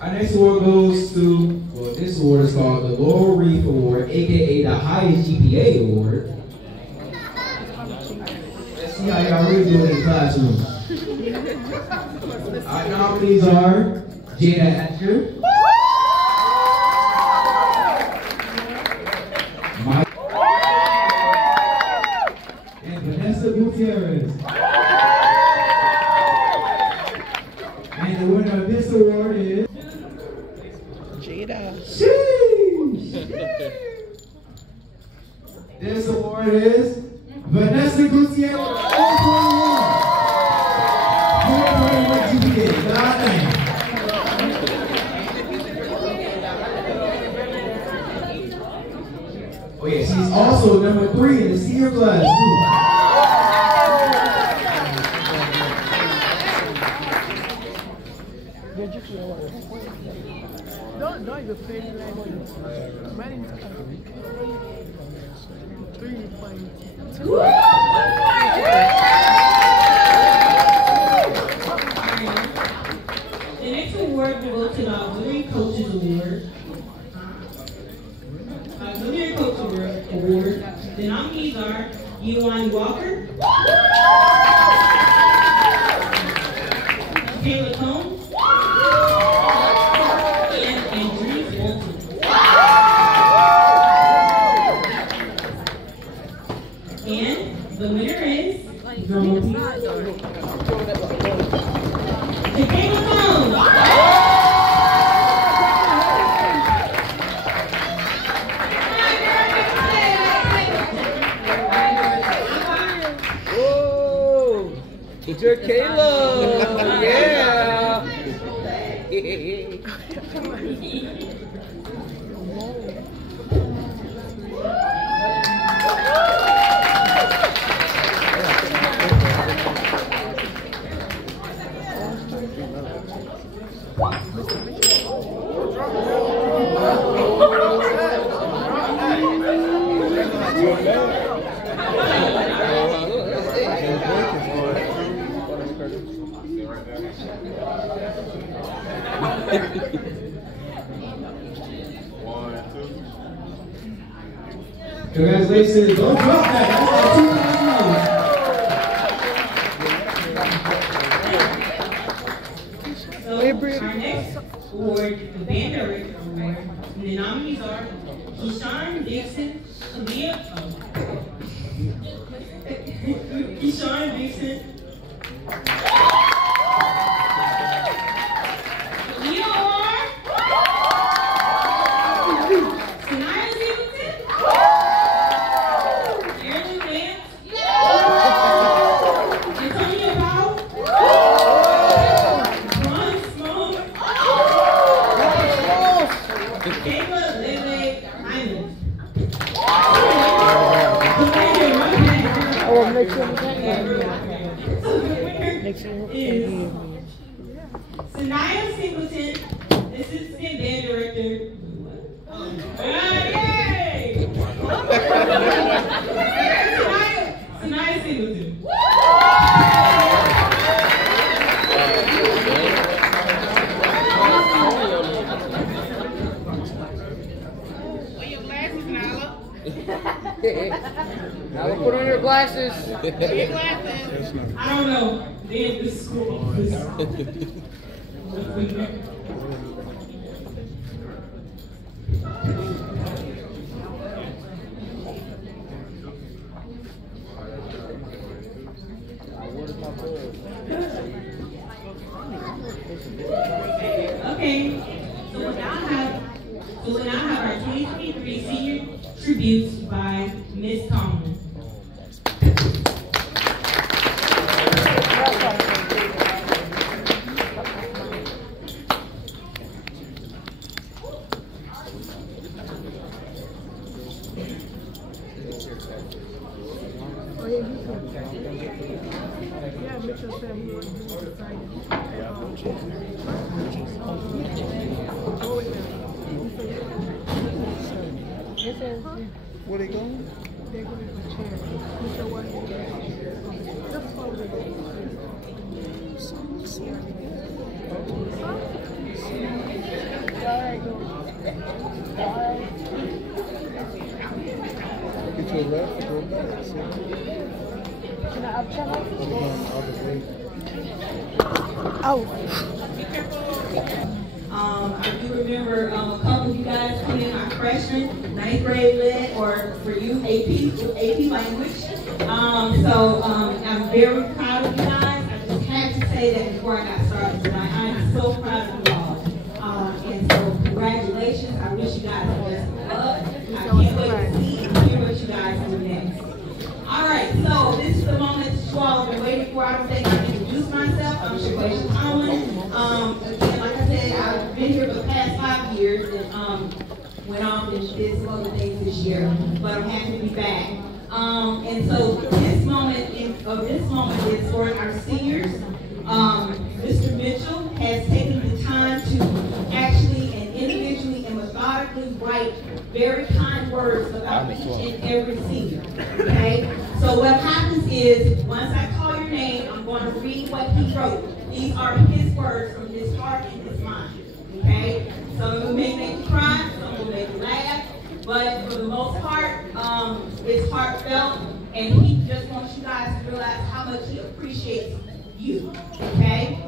Our next award goes to, well, this award is called the Laurel Reef Award, aka the highest GPA award. Let's see how y'all really do in the classroom. Our nominees are Jada Hatcher, Mike, and Vanessa Gutierrez. And the winner of this award is Jada. Sheesh. This award is Vanessa Gutierrez. Oh yeah, she's also number 3 in the senior class too. Don't even play the language. The next award will go to the Auxiliary Coaches Award. Auxiliary Coach Award. The nominees are Yuan Walker, Kayla Combs, and the winner is Kayla Combs. Whoa! Teacher Kayla! Yeah! Congratulations, don't drop that. So our next award, the Band Director Award, and the nominees are Keyshawn Dixon, Keyshawn Dixon, Sanaya Singleton, Assistant Band Director. Yay! Sanaya Singleton. Wear your glasses, Nala. Now put on your glasses. Wear your glasses. I don't know. They at the school. Okay, so we'll now have our 2023 senior tributes by Miss Tomlin. Where they going? They're going to charity. So what? Just follow Get your left, go back. I do remember a couple of you guys coming in, our freshmen, 9th grade lit, or for you, AP language. I'm very proud of you guys. I just had to say that before I got started tonight. I'm so proud of you all. And so congratulations. I wish you guys the best of luck. I can't wait to see and hear what you guys do next. All right, so this is the moment that you all have been waiting for. I don't think I can introduce myself. I'm Shaquisha Tomlin. Again, like I said, I've been here for the past 5 years and went off and did some other things this year, but I'm happy to be back. And so this moment is for our seniors. Mr. Mitchell has taken the time to actually and individually and methodically write very kind words about each and every senior. Okay? So what happens is, once I call your name, I'm going to read what he wrote. These are his words from his heart and his mind. Okay? Some of them may make you cry, some will make you laugh, but for the most part, it's heartfelt, and he just wants you guys to realize how much he appreciates you. Okay?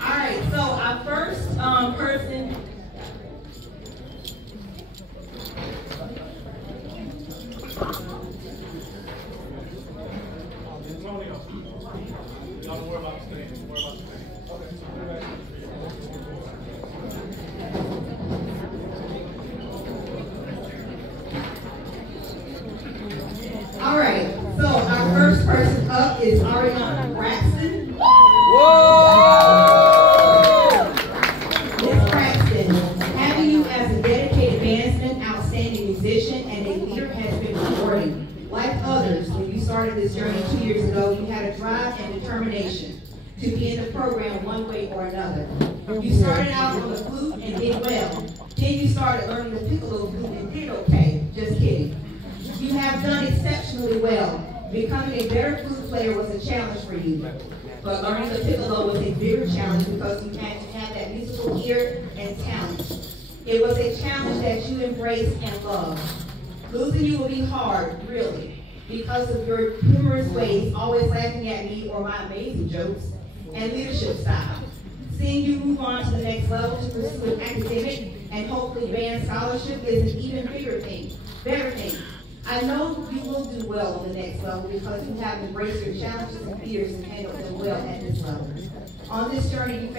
All right, so our first person. All right, so our first person up is Ariana Braxton. Whoa! Miss Braxton, having you as a dedicated bandsman, outstanding musician, and a leader has been rewarding. Like others, when you started this journey 2 years ago, you had a drive and determination to be in the program one way or another. You started out on the flute and did well. Then you started learning the piccolo flute and did okay. Just kidding. You have done exceptionally well. Becoming a better flute player was a challenge for you. But learning the piccolo was a bigger challenge because you had to have that musical ear and talent. It was a challenge that you embraced and loved. Losing you will be hard, really, because of your humorous ways, always laughing at me or my amazing jokes, and leadership style. Seeing you move on to the next level to pursue an academic and hopefully band scholarship is an even bigger thing, better thing. I know you will do well on the next level because you have embraced your challenges and fears and handled them well at this level. On this journey,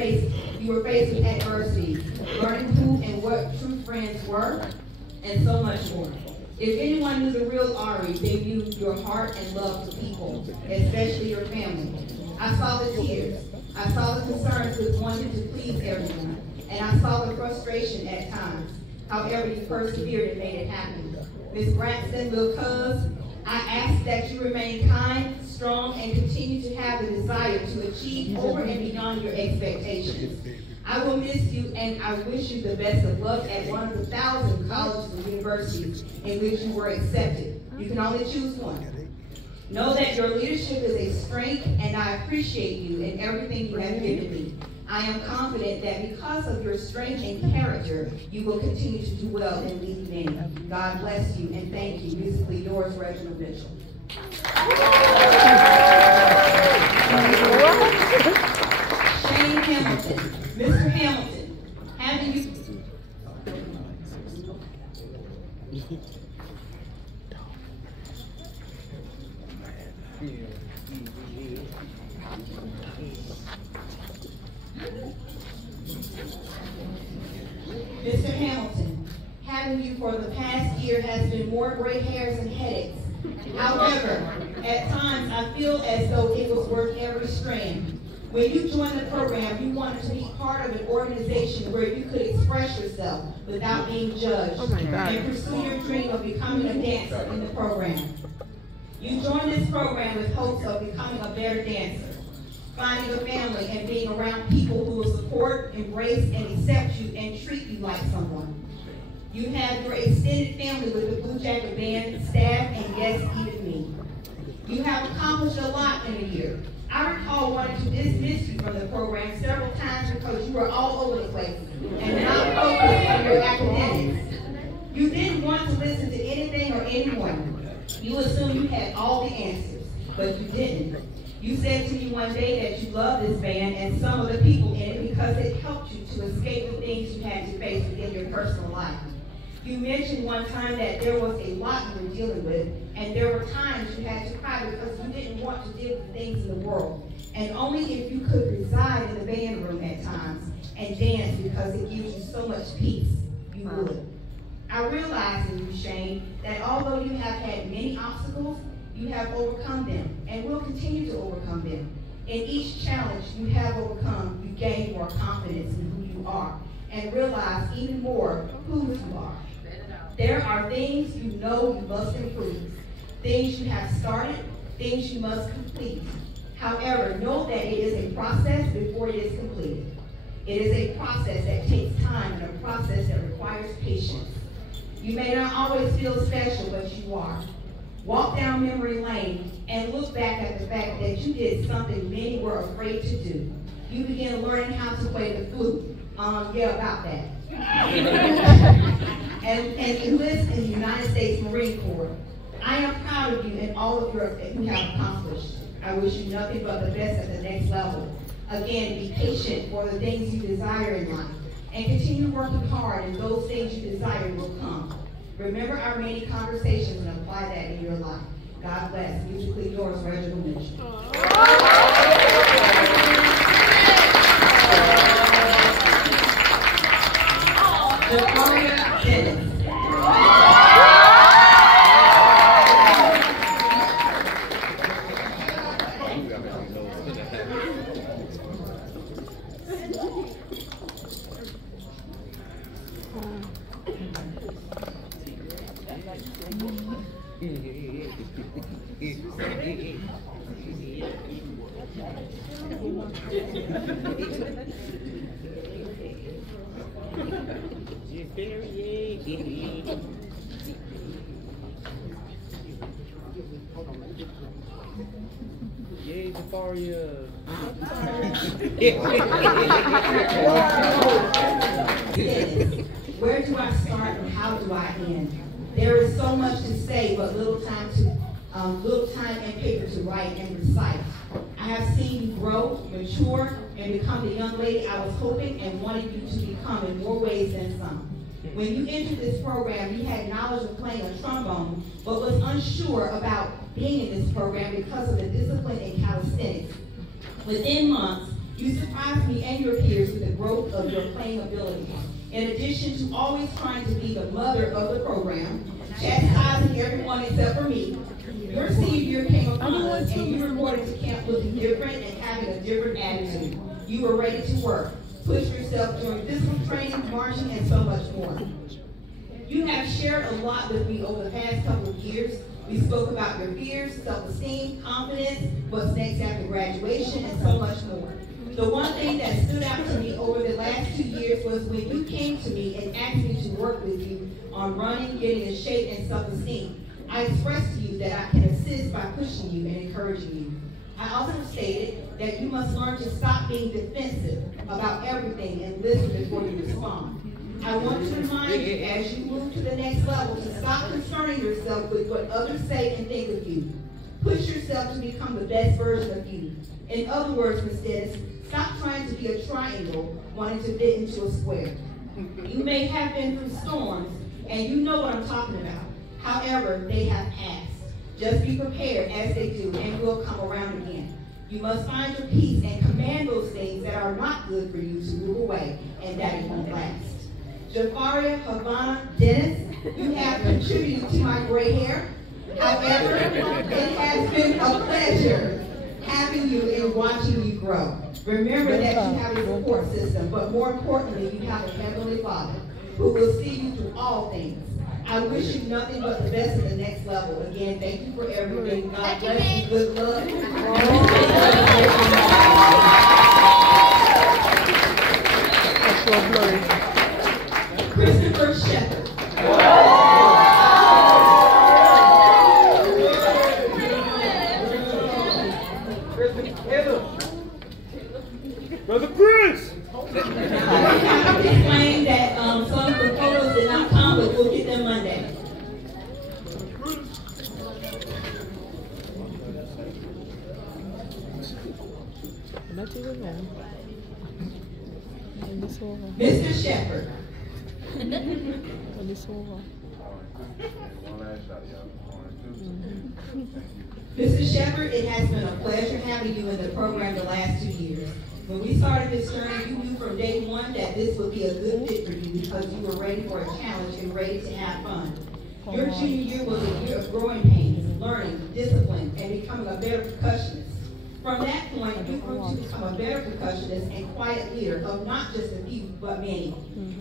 you were faced with adversity, learning who and what true friends were, and so much more. If anyone knew the real Ari, they knew your heart and love for people, especially your family. I saw the tears. I saw the concerns with wanting to please everyone, and I saw the frustration at times. However, you persevered and made it happen. Ms. Braxton, little cuz, I ask that you remain kind, strong, and continue to have the desire to achieve over and beyond your expectations. I will miss you, and I wish you the best of luck at one of the 1,000 colleges and universities in which you were accepted. You can only choose one. Know that your leadership is a strength, and I appreciate you and everything you have given me. I am confident that because of your strength and character, you will continue to do well and lead men. God bless you, and thank you. Musically yours, Reginald Mitchell. Shane Hamilton. Mr. Hamilton, having you... Mr. Hamilton, having you for the past year has been more gray hairs and headaches. However, at times I feel as though it was worth every strain. When you joined the program, you wanted to be part of an organization where you could express yourself without being judged and pursue your dream of becoming a dancer in the program. You joined this program with hopes of becoming a better dancer, finding a family and being around people who will support, embrace, and accept you and treat you like someone. You have your extended family with the Blue Jacket Band, staff, and yes, even me. You have accomplished a lot in a year. I recall wanting to dismiss you from the program several times because you were all over the place and not focused on your academics. Sunday morning. You assumed you had all the answers, but you didn't. You said to me one day that you love this band and some of the people in it because it helped you to escape the things you had to face within your personal life. You mentioned one time that there was a lot you were dealing with, and there were times you had to cry because you didn't want to deal with things in the world. And only if you could reside in the band room at times and dance because it gives you so much peace, you would. I realize in you, Shane, that although you have had many obstacles, you have overcome them and will continue to overcome them. In each challenge you have overcome, you gain more confidence in who you are and realize even more who you are. There are things you know you must improve, things you have started, things you must complete. However, know that it is a process before it is completed. It is a process that takes time and a process that requires patience. You may not always feel special, but you are. Walk down memory lane and look back at the fact that you did something many were afraid to do. You began learning how to play the flute. Yeah, about that. and enlist in the United States Marine Corps. I am proud of you and all of you have accomplished. I wish you nothing but the best at the next level. Again, be patient for the things you desire in life, and continue working hard, and those things you desire will come. Remember our many conversations and apply that in your life. God bless. Musically yours, Reginald Mitchell. Yay, Zafaria. Where do I start and how do I end? There is so much to say, but little time and paper to write and recite. I have seen you grow, mature, and become the young lady I was hoping and wanted you to become in more ways than some. When you entered this program, you had knowledge of playing a trombone, but was unsure about being in this program because of the discipline in calisthenics. Within months, you surprised me and your peers with the growth of your playing ability. In addition to always trying to be the mother of the program, chastising everyone except for me, your senior year came upon us and you reported to camp looking different and having a different attitude. You were ready to work, push yourself during physical training, marching, and so much more. You have shared a lot with me over the past couple of years. We spoke about your fears, self-esteem, confidence, what's next after graduation, and so much more. The one thing that stood out to me over the last 2 years was when you came to me and asked me to work with you on running, getting in shape, and self-esteem. I expressed to you that I can assist by pushing you and encouraging you. I also stated that you must learn to stop being defensive about everything and listen before you respond. I want to remind you as you move to the next level to stop concerning yourself with what others say and think of you. Push yourself to become the best version of you. In other words, Ms. Dennis, stop trying to be a triangle wanting to fit into a square. You may have been through storms, and you know what I'm talking about. However, they have passed. Just be prepared as they do, and will come around again. You must find your peace and command those things that are not good for you to move away, and that it won't last. Jafaria Havana Dennis, you have contributed to my gray hair. However, it has been a pleasure having you and watching you grow. Remember that you have a support system, but more importantly, you have a Heavenly Father who will see you through all things. I wish you nothing but the best at the next level. Again, thank you for everything. God bless you. Good luck. That's so blurry. Christopher Shepherd. Brother Chris! I have to explain that some of the photos did not come, but we'll get them Monday. this over. Mr. Shepherd. Turn this over. Mr. Shepherd, it has been a pleasure having you in the program the last 2 years. When we started this journey, you knew from day one that this would be a good fit for you because you were ready for a challenge and ready to have fun. Your junior year was a year of growing pains, learning, discipline, and becoming a better percussionist. From that point, you grew to become a better percussionist and quiet leader of not just a few, but many.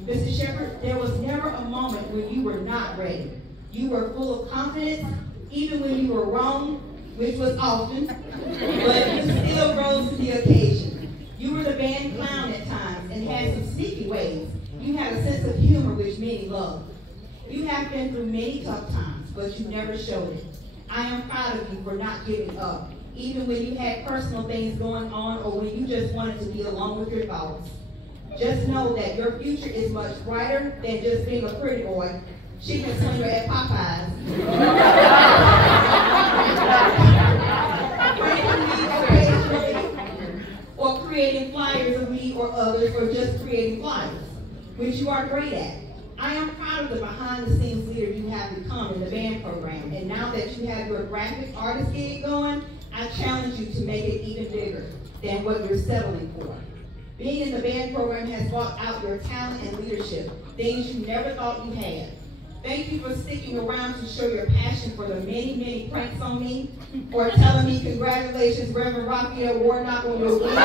Mr. Shepherd, there was never a moment when you were not ready. You were full of confidence, even when you were wrong, which was often, but you still rose to the occasion. You were the band clown at times and had some sneaky ways. You had a sense of humor which many loved. You have been through many tough times, but you never showed it. I am proud of you for not giving up, even when you had personal things going on or when you just wanted to be alone with your thoughts. Just know that your future is much brighter than just being a pretty boy, chicken slinger at Popeyes. Or creating flyers of me or others, or just creating flyers, which you are great at. I am proud of the behind-the-scenes leader you have become in the band program, and now that you have your graphic artist gig going, I challenge you to make it even bigger than what you're settling for. Being in the band program has brought out your talent and leadership, things you never thought you had. Thank you for sticking around to show your passion for the many, many pranks on me, or telling me congratulations, Reverend Raphael Warnock, on your win.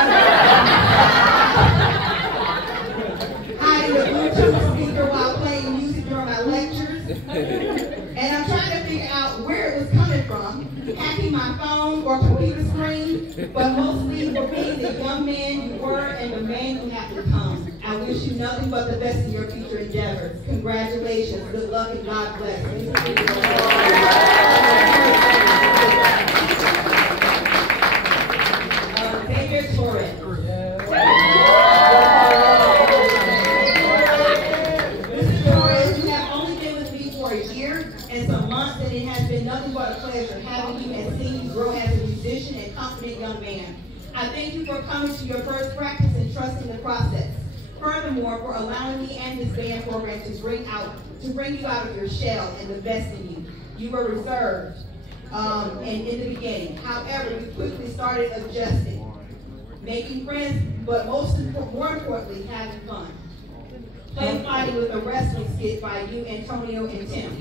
Hiding the Bluetooth speaker while playing music during my lectures. And I'm trying to figure out where it was coming from, hacking my phone or computer screen, but mostly for being the young man you were and the man you have become. I wish you nothing but the best in your future endeavors. Congratulations, good luck, and God bless. Xavier Torres. Mr. Torres, you have only been with me for a year and some months, and it has been nothing but a pleasure having you and seeing you grow as a musician and confident young man. I thank you for coming to your first practice and trusting the process. Furthermore, for allowing me and this band program to bring you out of your shell and the best in you. You were reserved and in the beginning. However, you quickly started adjusting, making friends, but more importantly, having fun. Play fighting with a wrestling skit by you, Antonio, and Tim.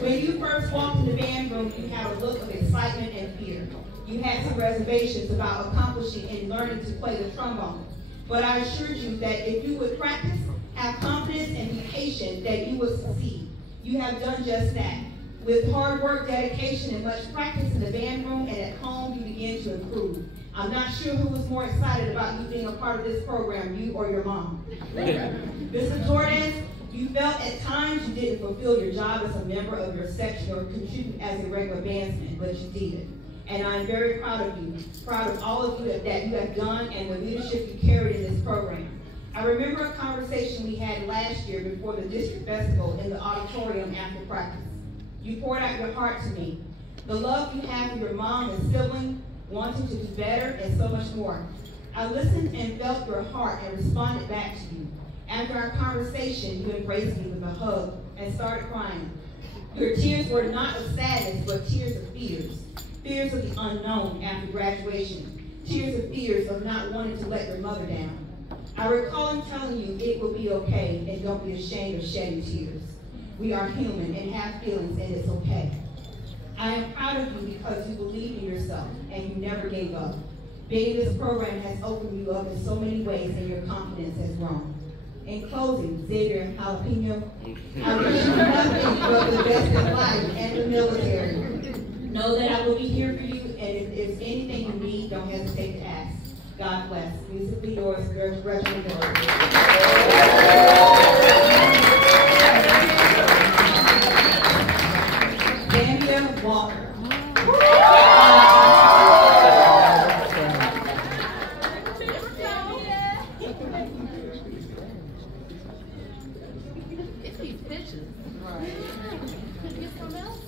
When you first walked in the band room, you had a look of excitement and fear. You had some reservations about accomplishing and learning to play the trombone. But I assured you that if you would practice, have confidence, and be patient, that you would succeed. You have done just that. With hard work, dedication, and much practice in the band room and at home, you began to improve. I'm not sure who was more excited about you being a part of this program, you or your mom. Mr. Torres, you felt at times you didn't fulfill your job as a member of your section or contribute as a regular bandsman, but you did. And I'm very proud of you, proud of all of you that you have done and the leadership you carried in this program. I remember a conversation we had last year before the district festival in the auditorium after practice. You poured out your heart to me. The love you have for your mom and sibling, wanting to do better, and so much more. I listened and felt your heart and responded back to you. After our conversation, you embraced me with a hug and started crying. Your tears were not of sadness, but tears of fears. Fears of the unknown after graduation. Tears of fears of not wanting to let your mother down. I recall him telling you it will be okay and don't be ashamed of shedding tears. We are human and have feelings, and it's okay. I am proud of you because you believe in yourself and you never gave up. Being in this program has opened you up in so many ways, and your confidence has grown. In closing, Xavier Jalapeno, I wish you nothing but the best in life and the military. Know that I will be here for you, and if there's anything you need, don't hesitate to ask. God bless. Musically yours, Reginald Miller. Zambia Walker. It's these pictures. Right. Could you get some else?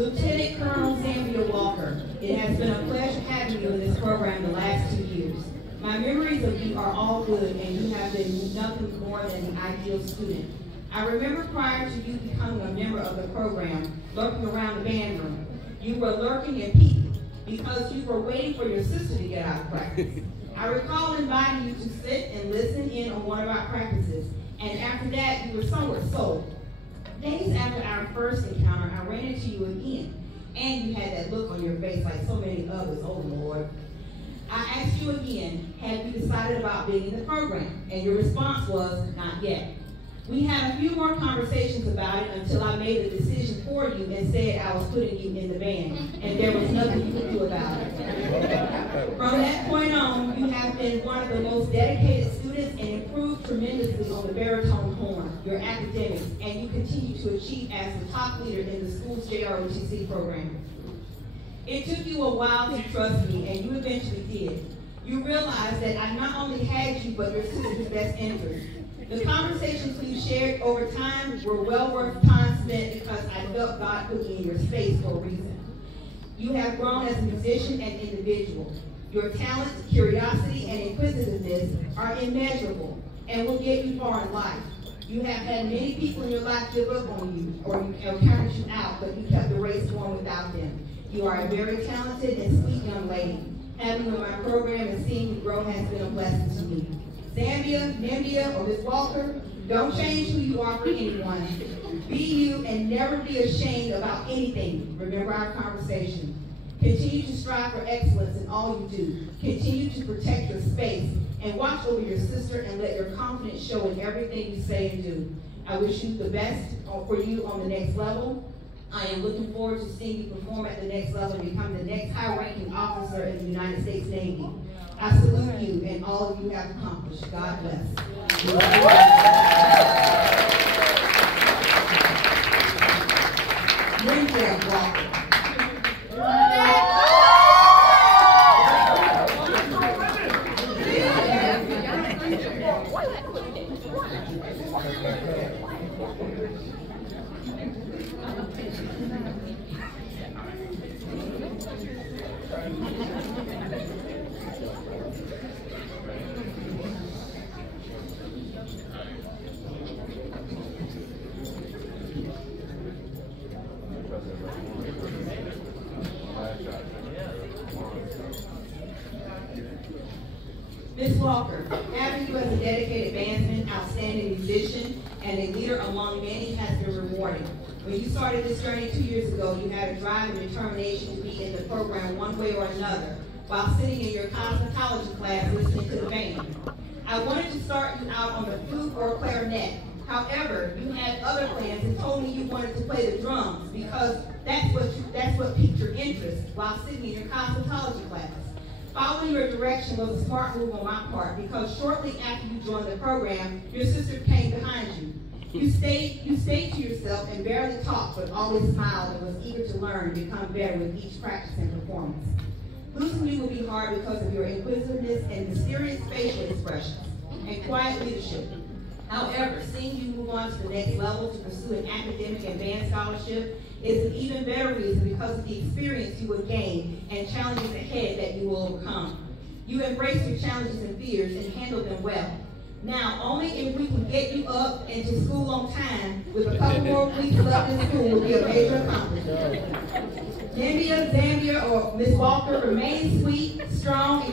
Lieutenant Colonel Zambia Walker, it has been a pleasure having you in this program the last 2 years. My memories of you are all good, and you have been nothing more than an ideal student. I remember prior to you becoming a member of the program, lurking around the band room. You were lurking and peeking because you were waiting for your sister to get out of practice. I recall inviting you to sit and listen in on one of our practices, and after that, you were somewhat sold. Days after our first encounter, I ran into you again, and you had that look on your face like so many others, oh Lord. I asked you again, have you decided about being in the program? And your response was, not yet. We had a few more conversations about it until I made the decision for you and said I was putting you in the band, and there was nothing you could do about it. From that point on, you have been one of the most dedicated students and improved tremendously on the baritone horn, your academics, and you continue to achieve as the top leader in the school's JROTC program. It took you a while to trust me, and you eventually did. You realized that I not only had you, but your sister's best interest. The conversations we shared over time were well worth time spent because I felt God put me in your space for a reason. You have grown as a musician and individual. Your talent, curiosity, and inquisitiveness are immeasurable and will get you far in life. You have had many people in your life give up on you or have counted you out, but you kept the race going without them. You are a very talented and sweet young lady. Having you in my program and seeing you grow has been a blessing to me. Zambia, Nimbia, or Ms. Walker, don't change who you are for anyone. Be you and never be ashamed about anything. Remember our conversation. Continue to strive for excellence in all you do. Continue to protect your space and watch over your sister and let your confidence show in everything you say and do. I wish you the best for you on the next level. I am looking forward to seeing you perform at the next level and become the next high-ranking officer in the United States Navy. I salute you and all you have accomplished. God bless. Lindsay Walker. 2 years ago, you had a drive and determination to be in the program one way or another while sitting in your cosmetology class listening to the band. I wanted to start you out on the flute or clarinet. However, you had other plans and told me you wanted to play the drums because that's what piqued your interest while sitting in your cosmetology class. Following your direction was a smart move on my part because shortly after you joined the program, your sister came behind you. You stayed to yourself and barely talked, but always smiled and was eager to learn and become better with each practice and performance. Losing you would be hard because of your inquisitiveness and mysterious facial expressions and quiet leadership. However, seeing you move on to the next level to pursue an academic and band scholarship is an even better reason because of the experience you would gain and challenges ahead that you will overcome. You embrace your challenges and fears and handle them well. Now, only if we can get you up and to school on time with a couple more weeks left in school will be a major accomplishment. Zambia, or Ms. Walker, remain sweet, strong, and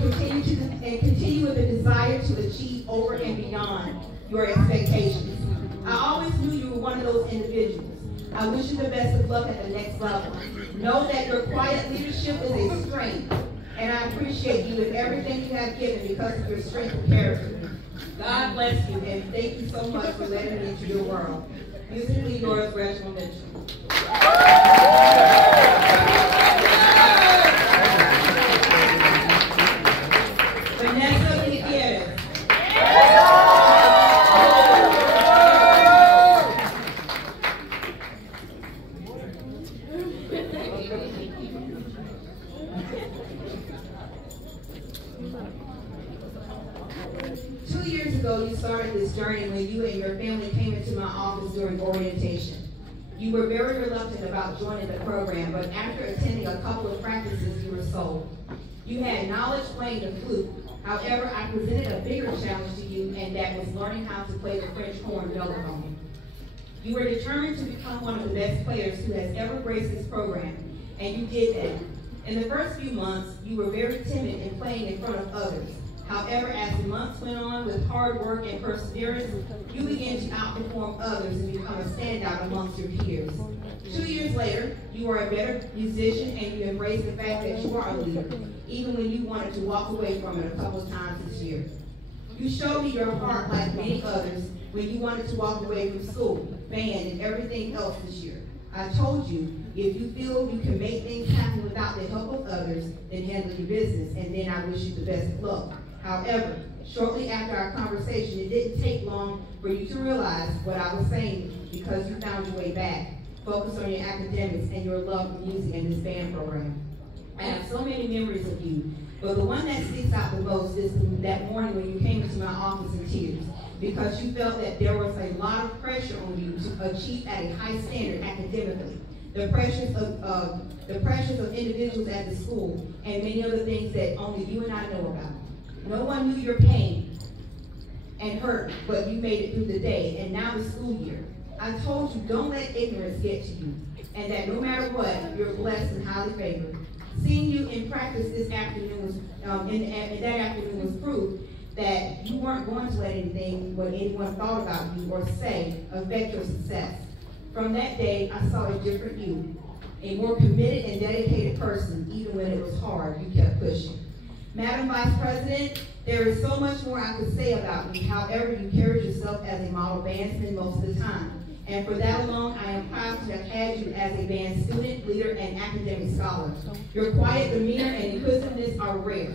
continue with the desire to achieve over and beyond your expectations. I always knew you were one of those individuals. I wish you the best of luck at the next level. Know that your quiet leadership is a strength, and I appreciate you and everything you have given because of your strength of character. God bless you, and thank you so much for letting me into your world. Musically yours, Reginald Mitchell. Vanessa Gutierrez. 2 years ago, you started this journey when you and your family came into my office during orientation. You were very reluctant about joining the program, but after attending a couple of practices, you were sold. You had knowledge playing the flute. However, I presented a bigger challenge to you, and that was learning how to play the French horn mellophone. You were determined to become one of the best players who has ever graced this program, and you did that. In the first few months, you were very timid in playing in front of others. However, as the months went on with hard work and perseverance, you began to outperform others and become a standout amongst your peers. 2 years later, you are a better musician and you embrace the fact that you are a leader, even when you wanted to walk away from it a couple of times this year. You showed me your heart like many others when you wanted to walk away from school, band, and everything else this year. I told you, if you feel you can make things happen without the help of others, then handle your business, and then I wish you the best of luck. However, shortly after our conversation, it didn't take long for you to realize what I was saying because you found your way back. Focus on your academics and your love for music and this band program. I have so many memories of you, but the one that sticks out the most is that morning when you came into my office in tears because you felt that there was a lot of pressure on you to achieve at a high standard academically. The pressures of individuals at the school and many other things that only you and I know about. No one knew your pain and hurt, but you made it through the day, and now the school year. I told you, don't let ignorance get to you, and that no matter what, you're blessed and highly favored. Seeing you in practice this afternoon was, that afternoon was proof that you weren't going to let anything, what anyone thought about you or say, affect your success. From that day, I saw a different you, a more committed and dedicated person. Even when it was hard, you kept pushing. Madam Vice President, there is so much more I could say about you. However, you carried yourself as a model bandsman most of the time. And for that alone, I am proud to have had you as a band student, leader, and academic scholar. Your quiet demeanor and inquisitiveness are rare.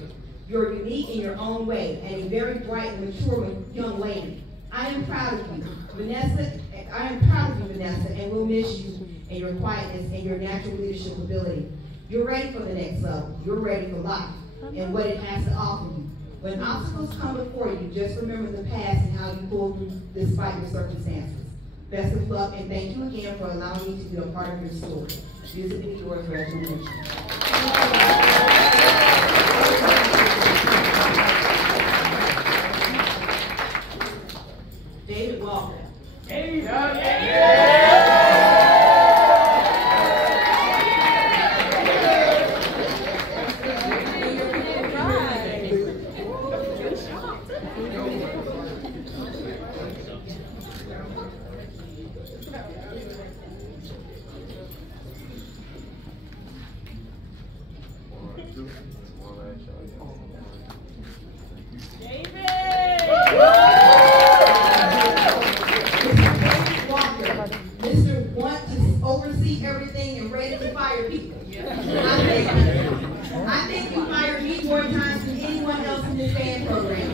You're unique in your own way and a very bright and mature young lady. I am proud of you, Vanessa. I am proud of you, Vanessa, and will miss you and your quietness and your natural leadership ability. You're ready for the next level. You're ready for life and what it has to offer you. When obstacles come before you, just remember the past and how you pulled through despite your circumstances. Best of luck, and thank you again for allowing me to be a part of your story. Musically yours, graduation. David Walker. I think you fired me more times than anyone else in this band program.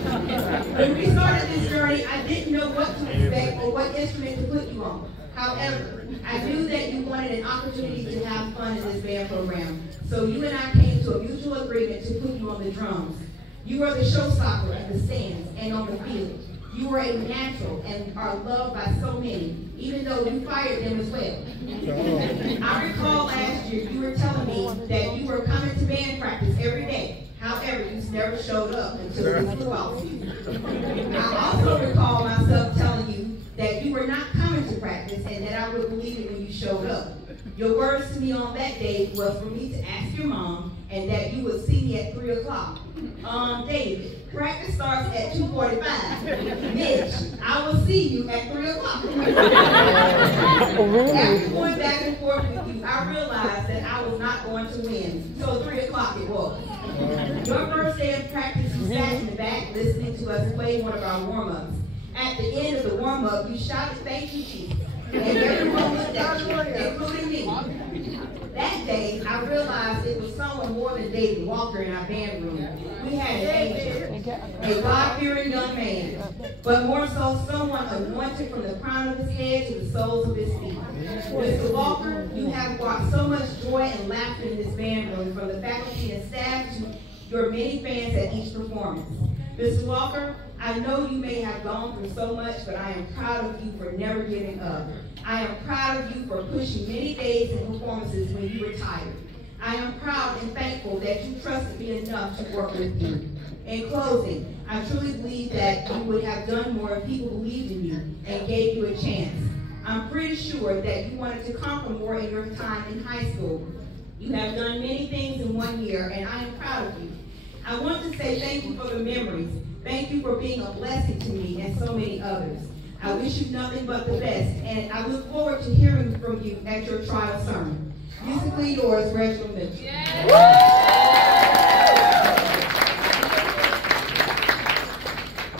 When we started this journey, I didn't know what to expect or what instrument to put you on. However, I knew that you wanted an opportunity to have fun in this band program. So you and I came to a mutual agreement to put you on the drums. You are the showstopper in the stands and on the field. You are a natural and are loved by so many, even though you fired them as well. I recall last year you were telling me that you were coming to band practice every day. However, you never showed up until the flew-out season. I also recall myself telling you that you were not coming to practice and that I would believe it when you showed up. Your words to me on that day was for me to ask your mom and that you would see me at 3 o'clock. David, practice starts at 2:45. Mitch, I will see you at 3 o'clock. After going back and forth with you, I realized that I was not going to win. So 3 o'clock it was. Your first day of practice, you sat in the back listening to us play one of our warm-ups. At the end of the warm-up, you shouted, "Thank you, Jesus." And everyone looked at you, including me. That day, I realized it was someone more than David Walker in our band room. We had an angel, a God-fearing young man, but more so someone anointed from the crown of his head to the soles of his feet. Mr. Walker, you have brought so much joy and laughter in this band room, from the faculty and staff to your many fans at each performance. Mr. Walker, I know you may have gone through so much, but I am proud of you for never giving up. I am proud of you for pushing many days and performances when you were tired. I am proud and thankful that you trusted me enough to work with you. In closing, I truly believe that you would have done more if people believed in you and gave you a chance. I'm pretty sure that you wanted to conquer more in your time in high school. You have done many things in 1 year, and I am proud of you. I want to say thank you for the memories. Thank you for being a blessing to me and so many others. I wish you nothing but the best, and I look forward to hearing from you at your trial sermon. Musically yours, Reginald Mitchell.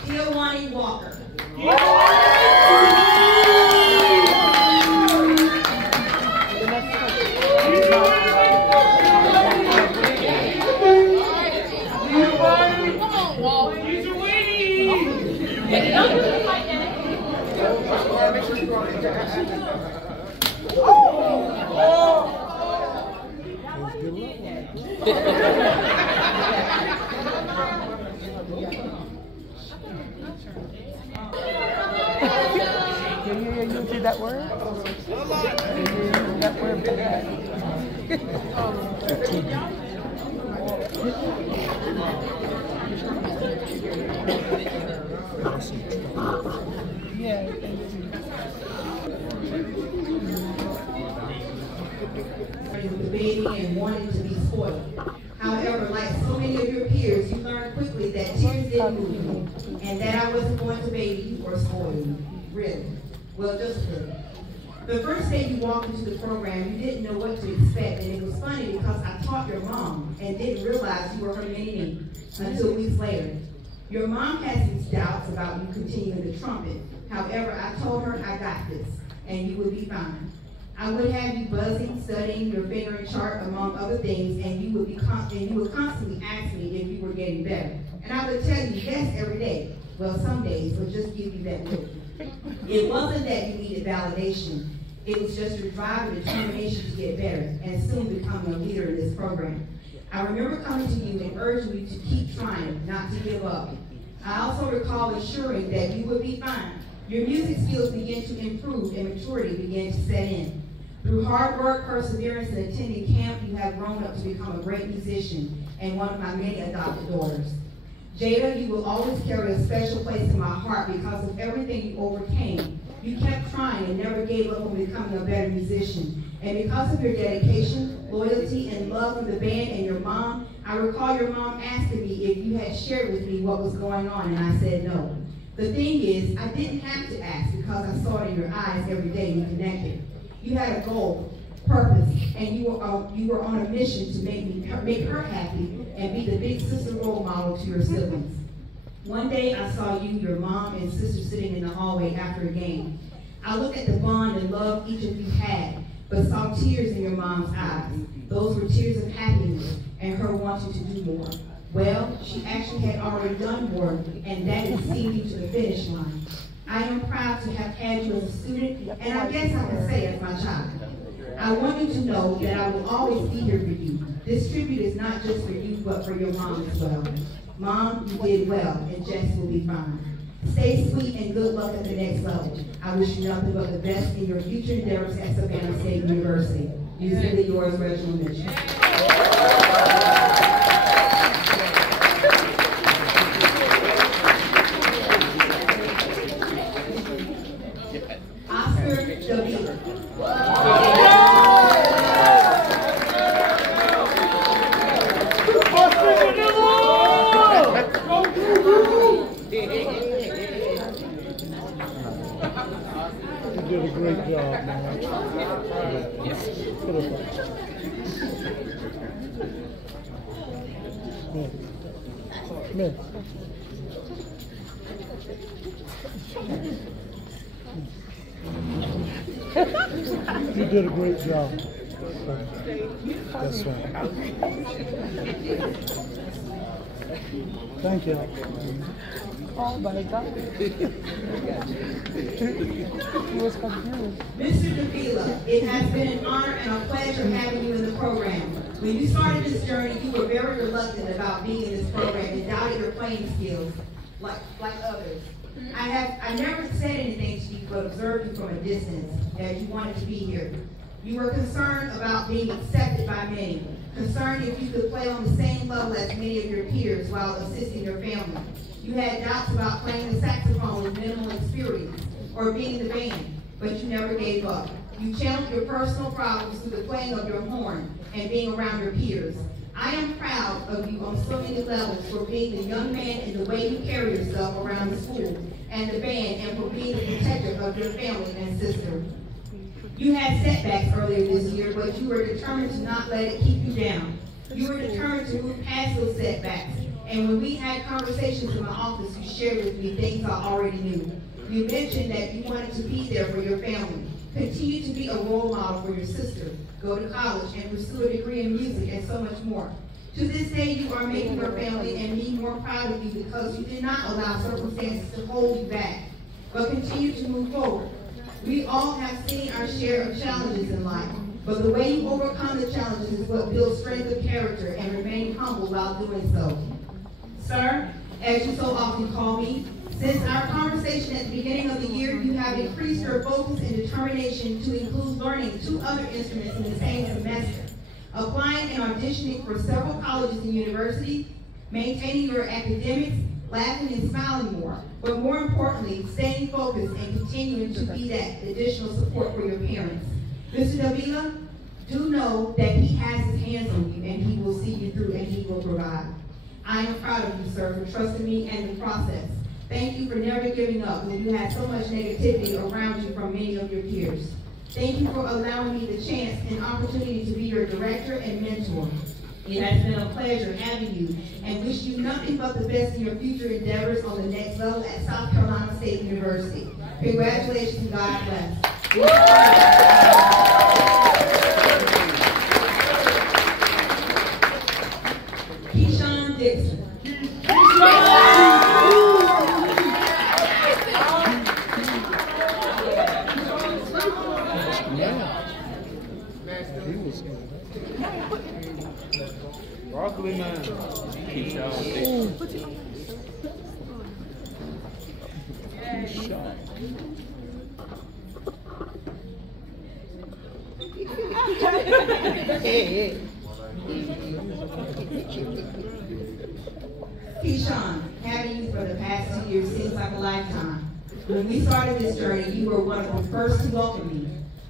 Giovanni Walker. You see that word? That word. Yeah. Debating and wanting to be spoiled. However, like so many of your peers, you learned quickly that tears didn't move you, and that I wasn't going to baby you or spoil you. Really. Well, just good. The first day you walked into the program, you didn't know what to expect, and it was funny because I taught your mom and didn't realize you were her mini-me until weeks later. Your mom had these doubts about you continuing the trumpet. However, I told her I got this, and you would be fine. I would have you buzzing, studying your fingering chart, among other things, and you would constantly ask me if you were getting better. And I would tell you yes every day. Well, some days, but just give you that look. It wasn't that you needed validation. It was just your drive and determination to get better and soon becoming a leader in this program. I remember coming to you and urging you to keep trying, not to give up. I also recall assuring that you would be fine. Your music skills began to improve and maturity began to set in. Through hard work, perseverance, and attending camp, you have grown up to become a great musician and one of my many adopted daughters. Jada, you will always carry a special place in my heart because of everything you overcame. You kept trying and never gave up on becoming a better musician. And because of your dedication, loyalty, and love for the band and your mom, I recall your mom asking me if you had shared with me what was going on, and I said no. The thing is, I didn't have to ask because I saw it in your eyes every day you connected. You had a goal, purpose, and you were on a mission to make her happy and be the big sister role model to your siblings. One day I saw you, your mom, and sister sitting in the hallway after a game. I looked at the bond and love each of you had, but saw tears in your mom's eyes. Those were tears of happiness and her wanting to do more. Well, she actually had already done more, and that is seeing you to the finish line. I am proud to have had you as a student, and I guess I can say as my child. I want you to know that I will always be here for you. This tribute is not just for you, but for your mom as well. Mom, you did well, and Jess will be fine. Stay sweet and good luck at the next level. I wish you nothing but the best in your future endeavors at Savannah State University. Musically yours, Reginald Mitchell. You did a great job, man. Smith. You did a great job. That's right. Thank you. Oh my God. He was confused. Mr. Davila, it has been an honor and a pleasure having you in the program. When you started this journey, you were very reluctant about being in this program and doubted your playing skills, like others. I never said anything to you, but observed you from a distance, that you wanted to be here. You were concerned about being accepted by many, concerned if you could play on the same level as many of your peers while assisting your family. You had doubts about playing the saxophone with minimal experience, or being in the band, but you never gave up. You channeled your personal problems through the playing of your horn and being around your peers. I am proud of you on so many levels for being the young man and the way you carry yourself around the school and the band, and for being the protector of your family and sister. You had setbacks earlier this year, but you were determined to not let it keep you down. You were determined to move past those setbacks. And when we had conversations in my office, you shared with me things I already knew. You mentioned that you wanted to be there for your family, continue to be a role model for your sister, go to college and pursue a degree in music, and so much more. To this day, you are making your family and me more proud of you because you did not allow circumstances to hold you back, but continue to move forward. We all have seen our share of challenges in life, but the way you overcome the challenges is what builds strength of character and remain humble while doing so. Sir, as you so often call me, since our conversation at the beginning of the year, you have increased your focus and determination to include learning 2 other instruments in the same semester, applying and auditioning for several colleges and universities, maintaining your academics, laughing and smiling more, but more importantly, staying focused and continuing to be that additional support for your parents. Mr. Davila, do know that he has his hands on you and he will see you through and he will provide. I am proud of you, sir, for trusting me and the process. Thank you for never giving up when you had so much negativity around you from many of your peers. Thank you for allowing me the chance and opportunity to be your director and mentor. It has been a pleasure having you and wish you nothing but the best in your future endeavors on the next level at South Carolina State University. Congratulations and God bless. Dixon. Broccoli man. Keyshawn, having you for the past 2 years seems like a lifetime. When we started this journey, you were one of the first to welcome me.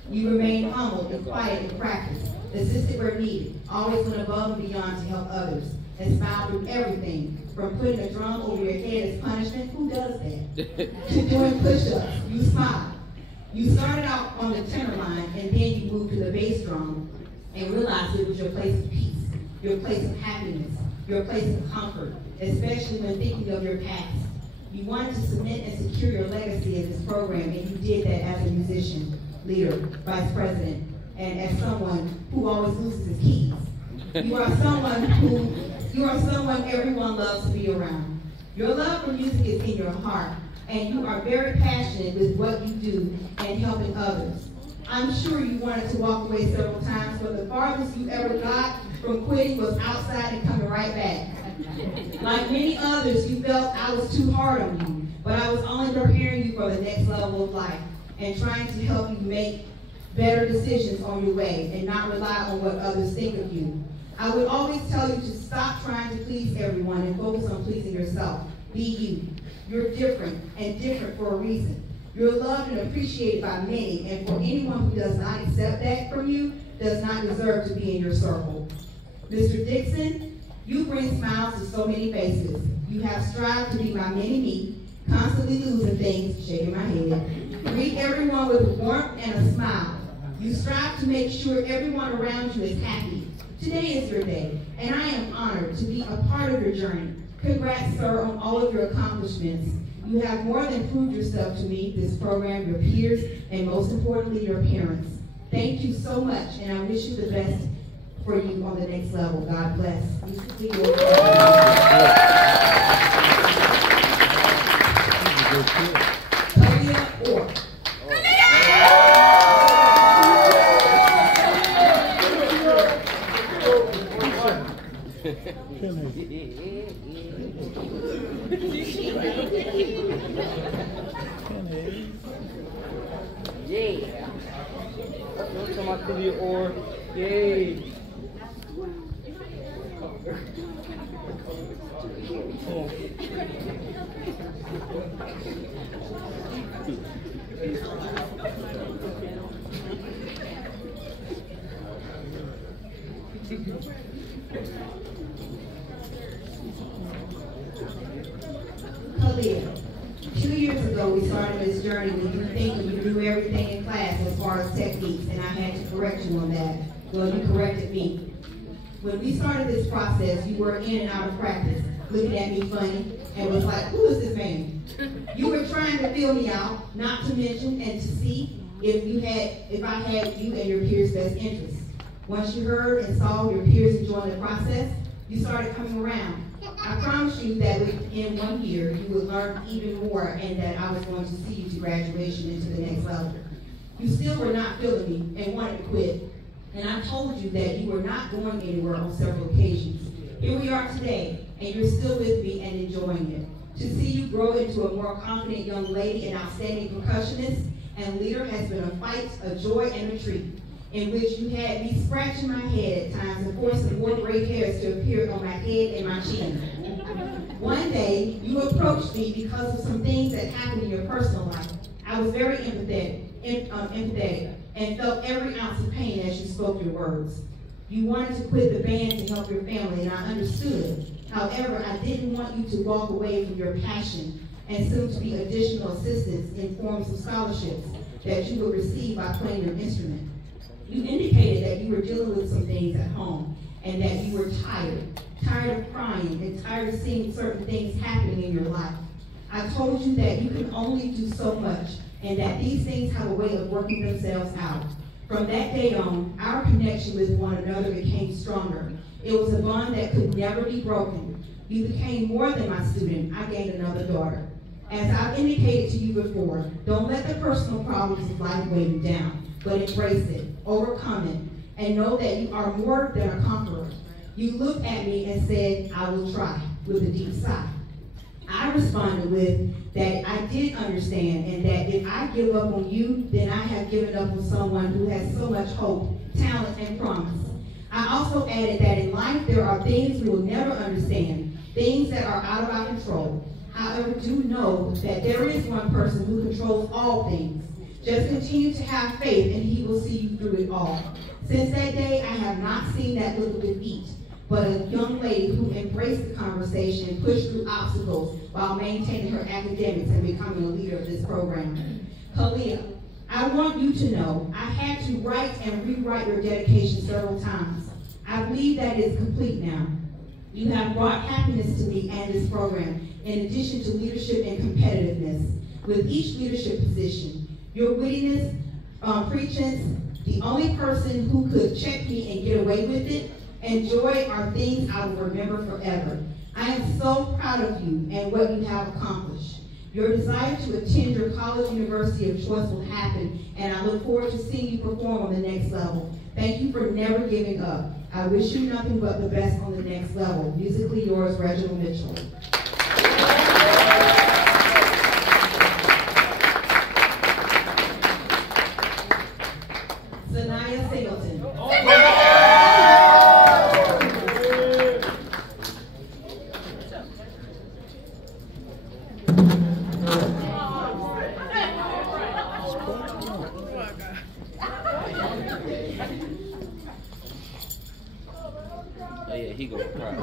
You remained humble and quiet in practice, assisted where needed, always went above and beyond to help others, and smiled through everything, from putting a drum over your head as punishment, who does that, to doing push-ups. You smiled. You started out on the tenor line, and then you moved to the bass drum, and realized it was your place of peace, your place of happiness, your place of comfort, especially when thinking of your past. You wanted to submit and secure your legacy in this program, and you did that as a musician, leader, vice president, and as someone who always loses his keys. You are someone everyone loves to be around. Your love for music is in your heart, and you are very passionate with what you do and helping others. I'm sure you wanted to walk away several times, but the farthest you ever got from quitting was outside and coming right back. Like many others, you felt I was too hard on you, but I was only preparing you for the next level of life and trying to help you make better decisions on your way and not rely on what others think of you. I would always tell you to stop trying to please everyone and focus on pleasing yourself. Be you. You're different and different for a reason. You're loved and appreciated by many, and for anyone who does not accept that from you does not deserve to be in your circle. Mr. Dixon, you bring smiles to so many faces. You have strived to be my mini-me, constantly losing things, shaking my head. Greet everyone with warmth and a smile. You strive to make sure everyone around you is happy. Today is your day, and I am honored to be a part of your journey. Congrats, sir, on all of your accomplishments. You have more than proved yourself to me, this program, your peers, and most importantly, your parents. Thank you so much, and I wish you the best for you on the next level. God bless. Yeah. Don't come out through your oar. Yay. Khalil, 2 years ago we started this journey when you think you knew everything in class as far as techniques, and I had to correct you on that. Well, you corrected me. When we started this process, you were in and out of practice, looking at me funny, and was like, who is this man? You were trying to feel me out, not to mention and to see if I had you and your peers' best interests. Once you heard and saw your peers enjoying the process, you started coming around. I promise you that within 1 year, you would learn even more and that I was going to see you to graduation into the next level. You still were not feeling me and wanted to quit. And I told you that you were not going anywhere on several occasions. Here we are today, and you're still with me and enjoying it. To see you grow into a more confident young lady, an outstanding percussionist and leader has been a fight, a joy, and a treat, in which you had me scratching my head at times and forcing more gray hairs to appear on my head and my chin. One day, you approached me because of some things that happened in your personal life. I was very empathetic and felt every ounce of pain as you spoke your words. You wanted to quit the band to help your family, and I understood. However, I didn't want you to walk away from your passion and soon to be additional assistance in forms of scholarships that you would receive by playing your instrument. You indicated that you were dealing with some things at home and that you were tired of crying and tired of seeing certain things happening in your life. I told you that you can only do so much and that these things have a way of working themselves out. From that day on, our connection with one another became stronger. It was a bond that could never be broken. You became more than my student. I gained another daughter. As I've indicated to you before, don't let the personal problems of life weigh you down, but embrace it, overcome it, and know that you are more than a conqueror. You looked at me and said, I will try, with a deep sigh. I responded with that I did understand and that if I give up on you, then I have given up on someone who has so much hope, talent, and promise. I also added that in life there are things we will never understand, things that are out of our control. However, do know that there is one person who controls all things. Just continue to have faith and he will see you through it all. Since that day, I have not seen that look of defeat, but a young lady who embraced the conversation and pushed through obstacles while maintaining her academics and becoming a leader of this program. Kalia, I want you to know I had to write and rewrite your dedication several times. I believe that it is complete now. You have brought happiness to me and this program, in addition to leadership and competitiveness. With each leadership position, your wittiness, preachings, the only person who could check me and get away with it, and joy are things I will remember forever. I am so proud of you and what you have accomplished. Your desire to attend your college university of choice will happen, and I look forward to seeing you perform on the next level. Thank you for never giving up. I wish you nothing but the best on the next level. Musically yours, Reginald Mitchell. Sanaya Singleton. Oh yeah, he gonna cry.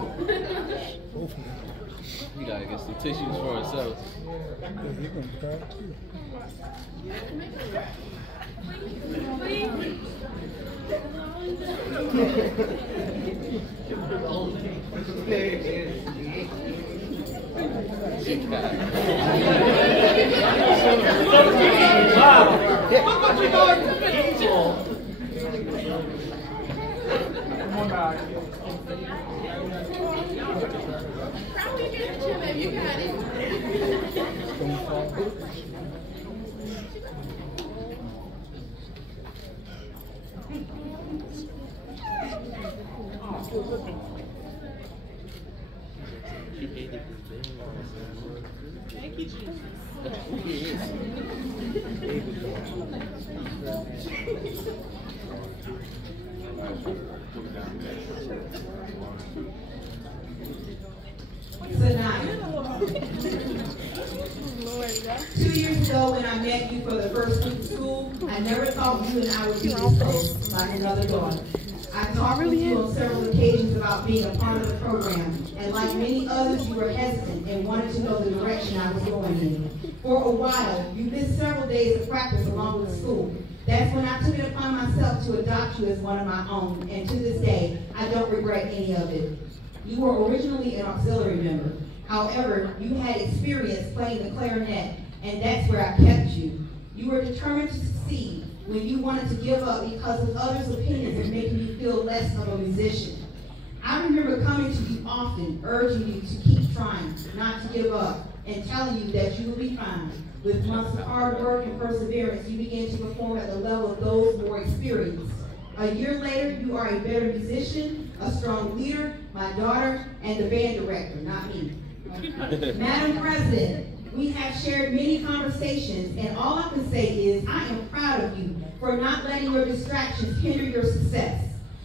We gotta get some tissues for ourselves. He gonna cry too. Come on, guys. She hated this Savannah. 2 years ago when I met you for the first week of school, I never thought you and I would be this close like another daughter. I talked with you on several occasions about being a part of the program, and like many others, you were hesitant and wanted to know the direction I was going in. For a while, you missed several days of practice along with school. That's when I took it upon myself to adopt you as one of my own, and to this day, I don't regret any of it. You were originally an auxiliary member. However, you had experience playing the clarinet, and that's where I kept you. You were determined to succeed when you wanted to give up because of others' opinions and making you feel less of a musician. I remember coming to you often, urging you to keep trying, not to give up, and telling you that you will be fine. With months of hard work and perseverance, you began to perform at the level of those more experienced. A year later, you are a better musician, a strong leader, my daughter, and the band director, not me. Madam President, we have shared many conversations, and all I can say is I am proud of you for not letting your distractions hinder your success.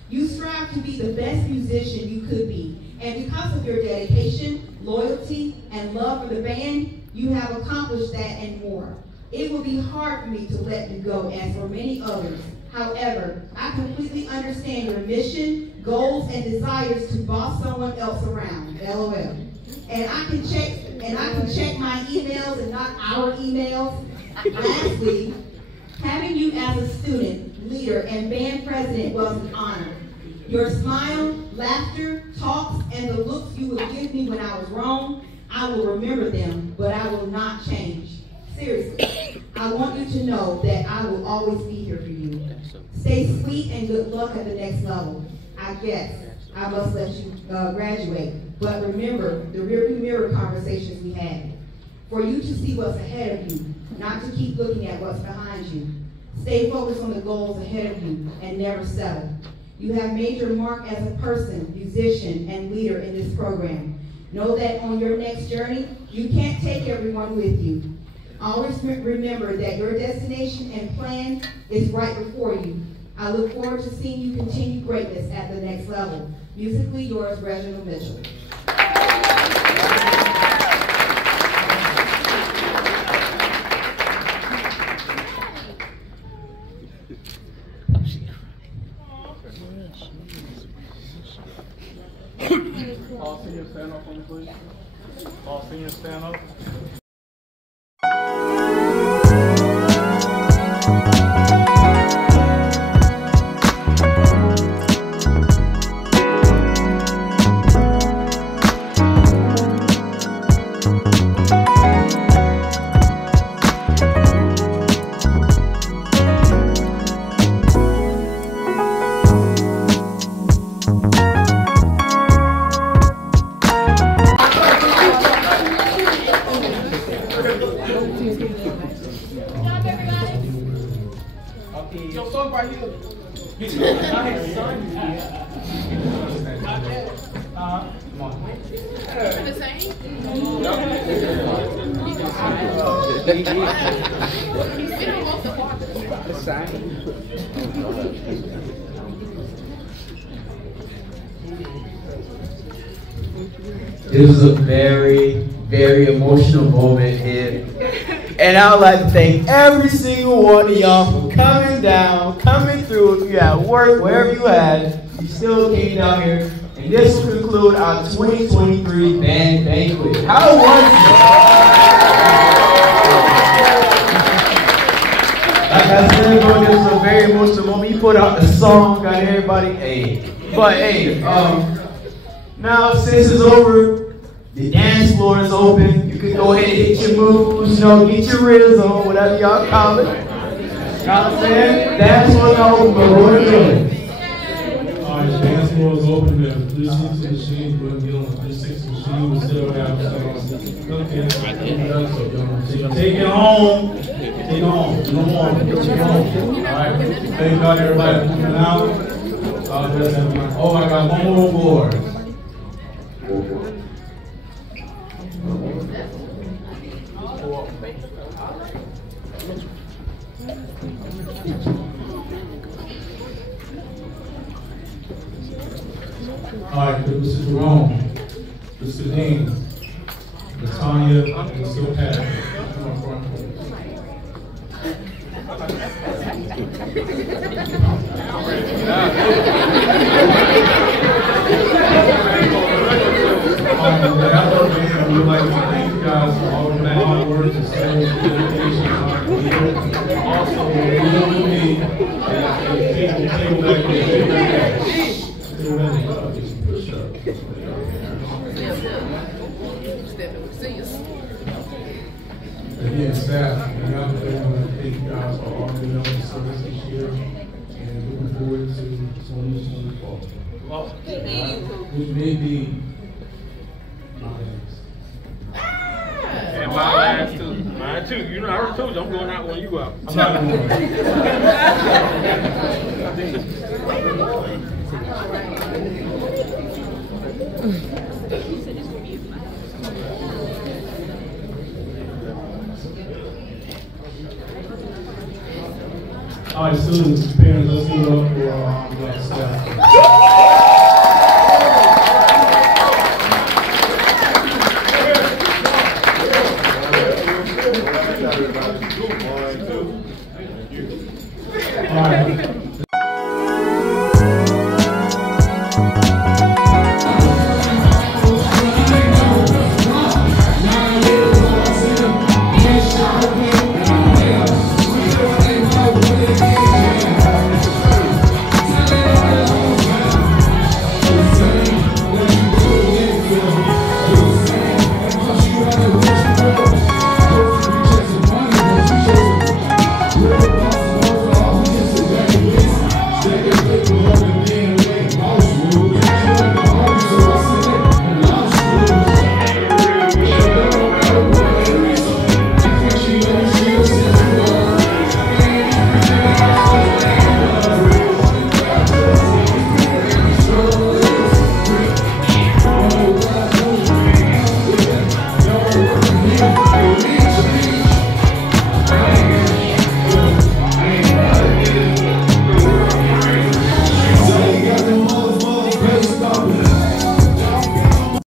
You strive to be the best musician you could be, and because of your dedication, loyalty, and love for the band, you have accomplished that and more. It will be hard for me to let you go, as for many others. However, I completely understand your mission, goals, and desires to boss someone else around. LOL. And I can check my emails and not our emails. Lastly, having you as a student, leader, and band president was an honor. Your smile, laughter, talks, and the looks you would give me when I was wrong, I will remember them, but I will not change. Seriously, I want you to know that I will always be here for you. Stay sweet and good luck at the next level. I guess I must let you graduate. But remember the rearview mirror conversations we had. For you to see what's ahead of you, not to keep looking at what's behind you. Stay focused on the goals ahead of you and never settle. You have made your mark as a person, musician, and leader in this program. Know that on your next journey, you can't take everyone with you. Always remember that your destination and plan is right before you. I look forward to seeing you continue greatness at the next level. Musically yours, Reginald Mitchell. All seniors stand up for me, please. All seniors stand up. Yo, son right here. Come on. The same? This was a very, very emotional moment here. And I would like to thank every single one of y'all for coming down, coming through. If you had work, wherever you had, you still came down here. And this will conclude our 2023 band banquet. How was it? Like I said, bro, this was a very emotional moment. You put out the song, got everybody, hey. But hey, now since it's over, the dance floor is open. You can go ahead and hit your moves, you know, get your rhythms on, whatever y'all call it. You know what I'm saying? Dance floor is open, but what are we doing? Alright, the dance floor is open. There's 360 machines. We're going to get on the 360 machine. We still have some take it home. Take it home. No more. Take it home. Alright. Thank God, everybody, for coming out. Oh, I got one more board. All right, Mr. Jerome, Mr. Dean, Latanya, and Mr. Pat. Come on, front, please. We would like to thank you guys for all of that hard work and service and dedication to our leader. Also, we don't need the table back there. Again, staff, we want to thank you guys for all the help service this year, and looking forward to some new moving forward. Which may be my last. And my last too. Mine too. You know, I already told you I'm going out when you go out. I'm not going All right, students, parents, let's give it up for our staff. Everybody.